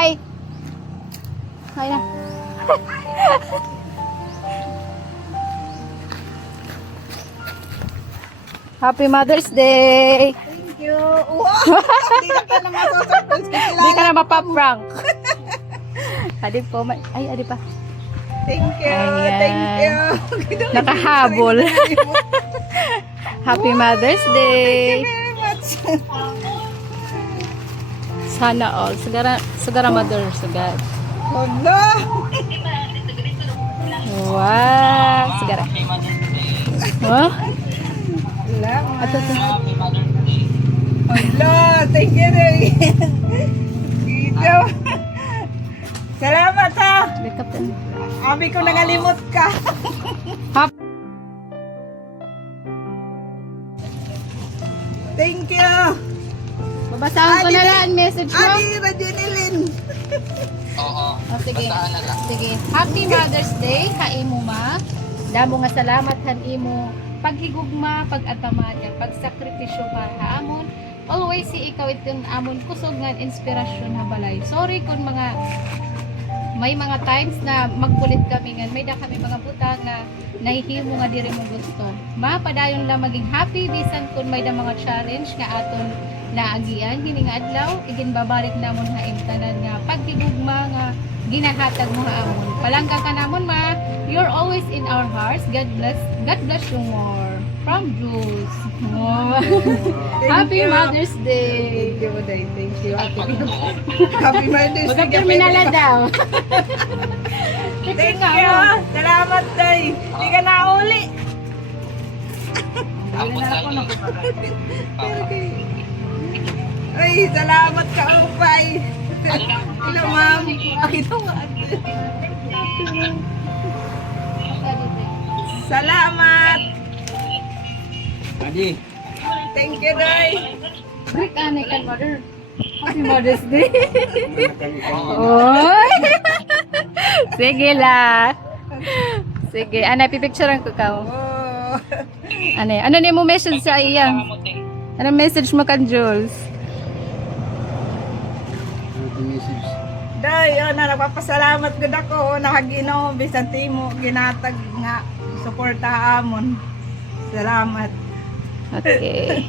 Hi! Hi na. Happy Mother's Day! Thank you. Wow! Hindi na ka naman sasurprise. Hindi ka na mapaprank. Adi po, ay, adi pa. Thank you. Ayan. Thank you. Nakahabol. Happy Mother's Day! Thank you very much. Sana all. Sagara mother, sagad. Hala! Wow! Sagara. Oh? Salamat. Ato to. Hala! Thank you, Ray. Dito. Salamat ha. Wake up then. Abi ko nangalimot ka. Hap. Thank you. Babasahan ko na lang ang message mo. Adi Rajenilin. Oh, sige. Sige. Happy Mother's Day, kaimo ma. Damo nga salamat han imo paghigugma, pag-atama, pagsakripisyo ka haamon. Always si ikaw itong amon kusog nga inspirasyon na balay. Sorry kung may mga times na magkulit kami nga may da kami mga butang na nahihimo nga diri mo gusto. Mapadayon lang maging happy bisan kung may da mga challenge nga aton naagian hini nga adlaw igin babalik namon ha imtanan nga paghigugma nga ginahatag mo haamon. Palangka ka namon ma. You're always in our hearts. God bless you more. From Jules. Oh. Happy you. Mother's Day. Thank you, Day. Thank you. Happy Mother's Day. Magka-terminala daw. Thank you. Salamat, Day. Hindi ka na uli. Ay, salamat ka, Upay. Hello, ma'am. Ito nga. Salamat. Adi, Thank you, Day. Break anay kan mother. Happy Mother's Day. Oy. Sige la. Sige, anay pipicturean ko ka. Oh. Ano ni mo message sa iya? Ano message mo kan Jules? message. Day, nagpapasalamat gud ako nakagino bisan timo ginatag nga suporta amon. Salamat. Okay.